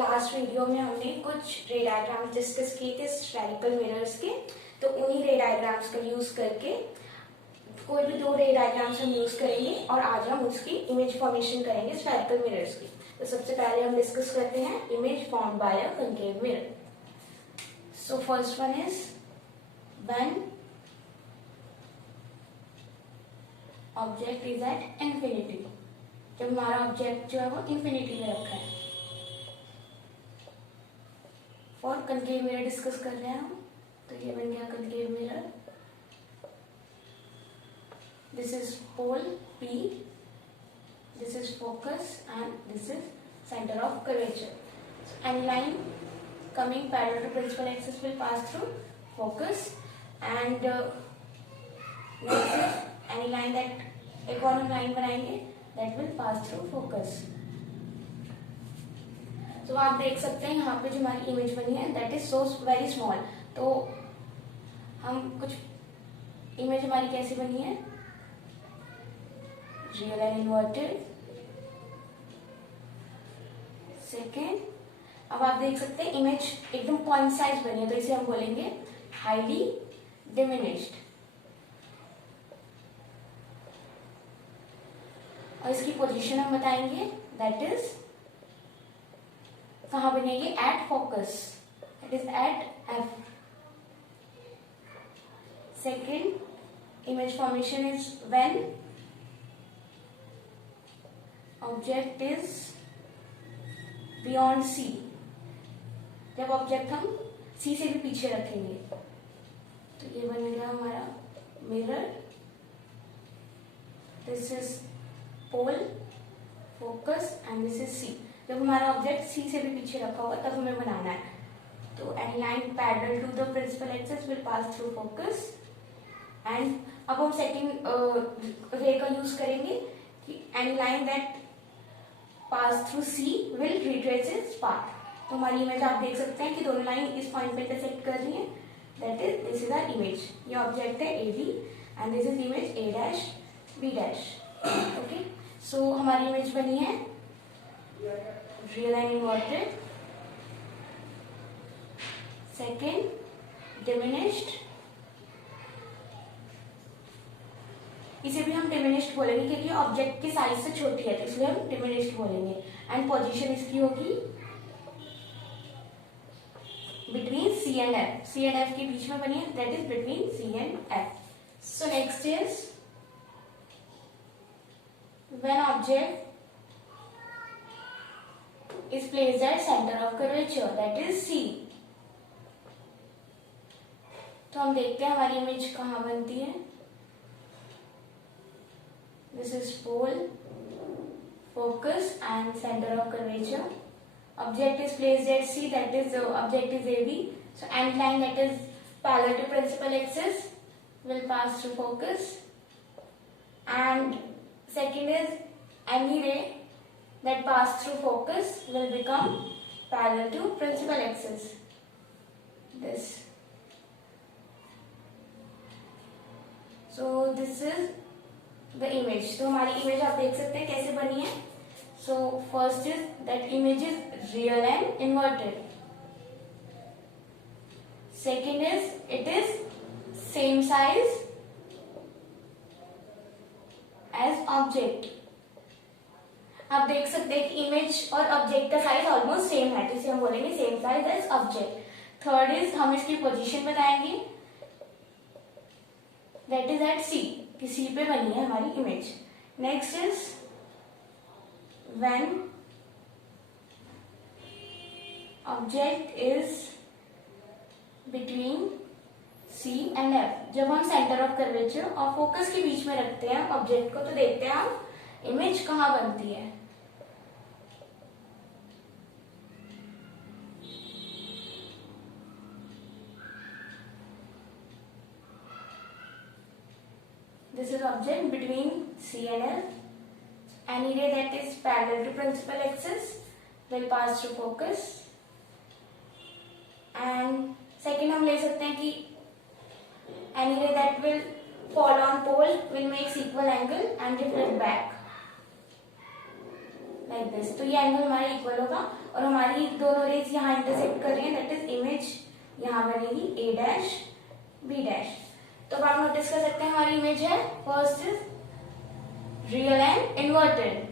Last video में हमने कुछ रे डायग्राम्स डिस्कस किए थे स्फेरिकल मिरर्स के। तो उन्हीं रे डायग्राम्स का यूज करके कोई भी दो रे डायग्राम्स हम यूज करेंगे और आज हम उसकी इमेज फॉर्मेशन करेंगे स्फेरिकल मिरर्स की। तो सबसे पहले हम डिस्कस करते हैं image formed bye a concave mirror. So first one is when object is at infinity, जब हमारा ऑब्जेक्ट जो है वो इंफिनिटी में रखा है। फॉर कनकेव मिरर डिस्कस कर रहे हैं हम, तो ये बन गया concave mirror. This is pole P, this is focus and this is center of curvature. So any line coming parallel to principal axis will pass through focus and next is any line that एक और हम line बनाएंगे that will pass through focus. तो आप देख सकते हैं यहाँ पे जो हमारी इमेज बनी है that is so very small। तो हम कुछ इमेज हमारी कैसी बनी है, रियल एंड इन्वर्टेड। सेकेंड, अब आप देख सकते हैं इमेज एकदम पॉइंट साइज बनी है, तो इसे हम बोलेंगे हाईली डिमिनिश्ड। और इसकी पोजीशन हम बताएंगे दैट इज कहां बनेगी, at focus, that is at F. Second image formation is when object is beyond C, जब ऑब्जेक्ट हम सी से भी पीछे रखेंगे। तो ये बनेगा हमारा mirror. This is pole, focus and this is C. जब हमारा ऑब्जेक्ट सी से भी पीछे रखा होगा तब हमें बनाना है। तो any line parallel to the principal axis will pass through focus. And अब हम सेकंड रे का यूज करेंगे कि any line that pass through C will retrace its path. तो हमारी इमेज आप देख सकते हैं कि दोनों लाइन इस पॉइंट पे इंटरसेक्ट कर रही है, that is this is our image. ये ऑब्जेक्ट है A B and this is image A dash B dash. Okay, so हमारी इमेज बनी है real and inverted. Second diminished, इसे भी हम डिमिनिश्ड बोलेंगे क्योंकि ऑब्जेक्ट की साइज से छोटी है, तो इसलिए हम डिमिनिश्ड बोलेंगे। एंड पोजीशन इसकी होगी between C and F. C and F के बीच में बनी है, that is between C and F. So next is when object is placed at center of curvature, that is C। तो हम देखते हैं हमारी इमेज कहाँ बनती है। This is pole, focus and center of curvature. Object is placed at C, that is object is AB. So any line that is parallel to principal axis will pass through focus. And second is any ray that pass through focus will become parallel to principal axis, this. So this is the image। तो हमारी image आप देख सकते हैं कैसे बनी है। So first is that image is real and inverted। Second is it is same size as object। आप देख सकते हैं कि इमेज और ऑब्जेक्ट का साइज ऑलमोस्ट सेम है, तो इसे हम बोलेंगे same size as object. Third is हम इसकी पोजीशन बताएंगे, दैट इज एट सी, कि सी पे बनी है हमारी image. Next is when object is between C and F, जब हम सेंटर ऑफ कर्वेचर और फोकस के बीच में रखते हैं ऑब्जेक्ट को, तो देखते हैं हम इमेज कहाँ बनती है। This is object between C and F. Any ray that is parallel to principal axis will pass through focus. And second हम ले सकते हैं कि any ray that will fall on pole will make equal angle and reflect back. Like this. तो ये angle हमारा equal होगा और हमारी दोनों रेज यहाँ इंटरसेक्ट कर रही है, दैट इज इमेज यहाँ बनेगी ए डैश बी डैश। तो अब आप नोटिस कर सकते हैं हमारी इमेज है, first is real and inverted.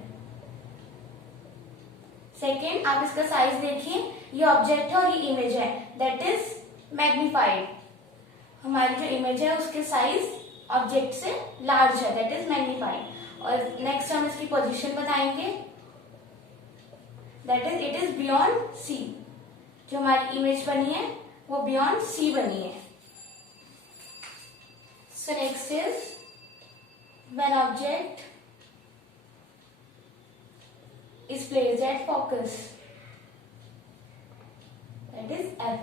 Second, आप इसका साइज देखिए, ये ऑब्जेक्ट है और ये इमेज है, दैट इज मैग्निफाइड। हमारी जो इमेज है उसके साइज ऑब्जेक्ट से लार्ज है, दैट इज मैग्निफाइड। और नेक्स्ट हम इसकी पोजीशन बताएंगे, that is it is beyond C. जो हमारी इमेज बनी है वो बियॉन्ड सी बनी है। सो next is when object is placed at focus, that is F।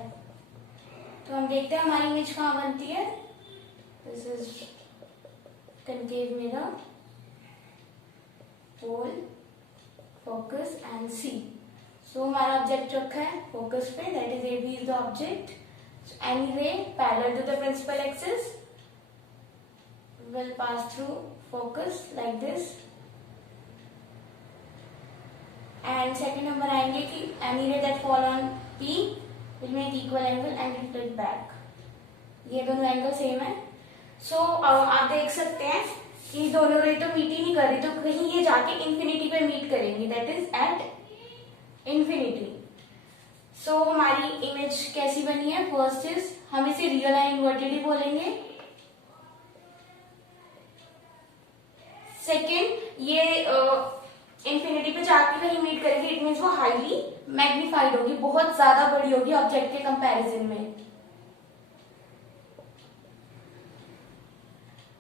तो हम देखते हैं हमारी इमेज कहाँ बनती है, this is concave mirror, pole, focus and C. So हमारा ऑब्जेक्ट रखा है फोकस पे, that is A B is the object. Any ray parallel to the principal axis will pass through focus like this। And second हम बनाएंगे कि any ray that fall on P will make equal angle and reflect back। ये दोनों angle same है। सो आप देख सकते हैं कि दोनों रे तो मीट ही नहीं कर रही, तो कहीं ये जाके इंफिनिटी पे मीट करेंगी, दैट इज एट इंफिनिटी। सो हमारी इमेज कैसी बनी है, फर्स्ट इज हम इसे रियल एंड इन्वर्टेड ही बोलेंगे। सेकेंड, ये इंफिनिटी पे जाके कहीं मीट करेगी, इट मीन्स वो हाईली मैग्निफाइड होगी, बहुत ज्यादा बड़ी होगी ऑब्जेक्ट के कंपैरिजन में।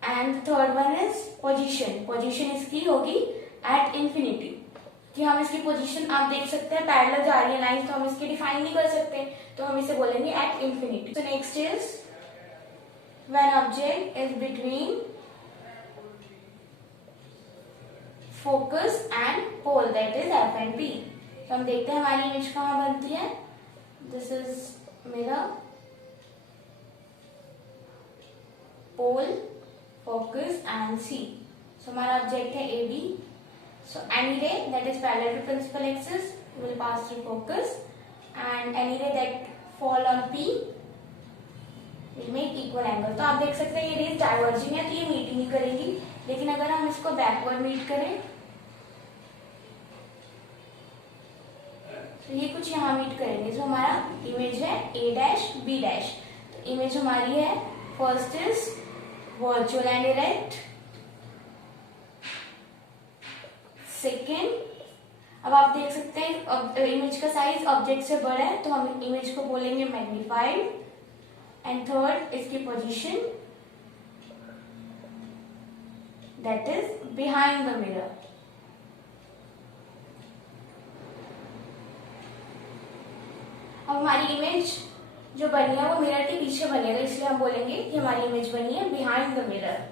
And third one is position. Position इसकी होगी एट इंफिनिटी, कि हम इसकी पोजीशन आप देख सकते हैं पैरेलल जा रही है लाइन, तो हम इसकी डिफाइन नहीं कर सकते, तो हम इसे बोलेंगे at infinity. So next is when object is between focus and pole, that is F and P. तो हम देखते हैं हमारी इमेज कहाँ बनती है, this is mirror, pole, focus and C. So हमारा ऑब्जेक्ट है A B. So any ray that is parallel to principal axis will pass through focus and any ray that fall on P will make equal angle. तो आप देख सकते हैं ये raise diverging है, तो ये मीट नहीं करेगी, लेकिन अगर हम इसको बैकवर्ड मीट करें तो ये कुछ यहाँ मीट करेंगे। जो हमारा इमेज है ए डैश बी डैश, तो इमेज हमारी है first is virtual and erect. Second, अब आप देख सकते हैं इमेज का साइज ऑब्जेक्ट से बड़ा है, तो हम इमेज को बोलेंगे मैग्निफाइड। एंड थर्ड, इसकी position that is behind the mirror. अब हमारी इमेज जो बनी है वो मिरर के पीछे बनेगा, इसलिए हम बोलेंगे कि हमारी इमेज बनी है behind the mirror.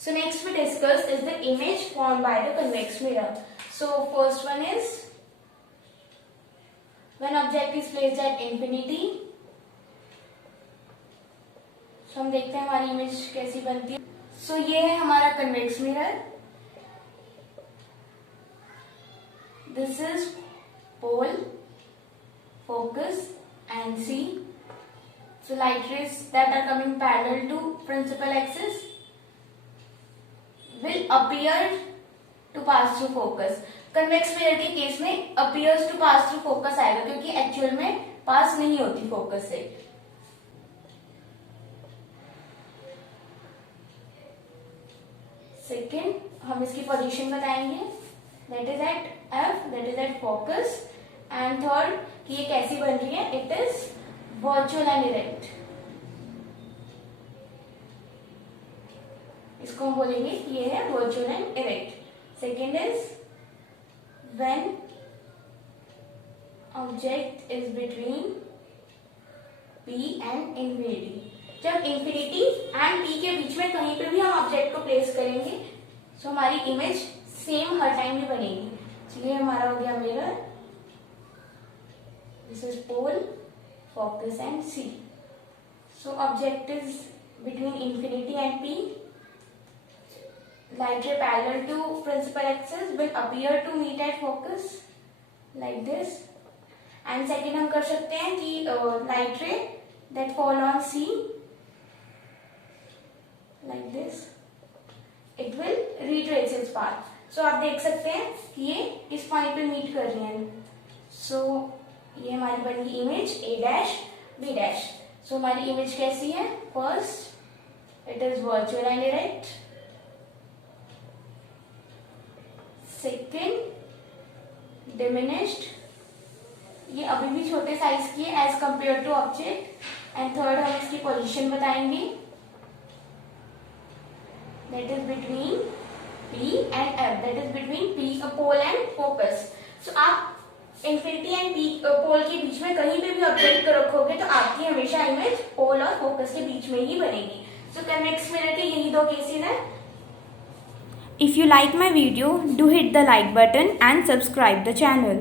So next we discuss is the image formed by the convex mirror. So first one is when object is placed at infinity. So हम देखते हैं हमारी इमेज कैसी बनती है। सो ये है हमारा convex mirror, this is pole, focus and see। So light rays that are coming parallel to principal axis will appear to pass through focus। convex mirror के केस में appears to pass through focus आएगा, क्योंकि actual में पास नहीं होती focus से। Second, हम इसकी पोजीशन बताएंगे, that is at F, that is at focus. And third, कि ये कैसी बन रही है, it is virtual and erect. इसको हम बोलेंगे कि ये है virtual and erect. Second is when object is between P and infinity. जब इंफिनिटी एंड P के बीच में कहीं पे भी हम ऑब्जेक्ट को प्लेस करेंगे, तो हमारी इमेज सेम हर टाइम भी बनेगी। चलिए, हमारा हो गया mirror, this is pole, focus and C। So object is between infinity and P। light ray parallel to principal axis will appear to meet at focus like this. And second हम कर सकते हैं कि light ray that fall on C like this, it will retrace its path. So आप देख सकते हैं कि ये किस पॉइंट पे मीट कर रही हैं. So ये हमारी बन गई image A dash B dash. So हमारी इमेज कैसी है? First it is virtual and direct. Second diminished, ये अभी भी छोटे साइज की है as compare to object. And third हम इसकी पोजीशन बताएंगे, that is between P and F, that is between P pole and focus. So आप इन्फिनिटी एंड P पोल के बीच में कहीं पे भी ऑब्जेक्ट को रखोगे तो आपकी हमेशा इमेज पोल और फोकस के बीच में ही बनेगी. सो कॉन्वेक्स मिरर के यही दो केसेस हैं. If you like my video, do hit the like button and subscribe the channel.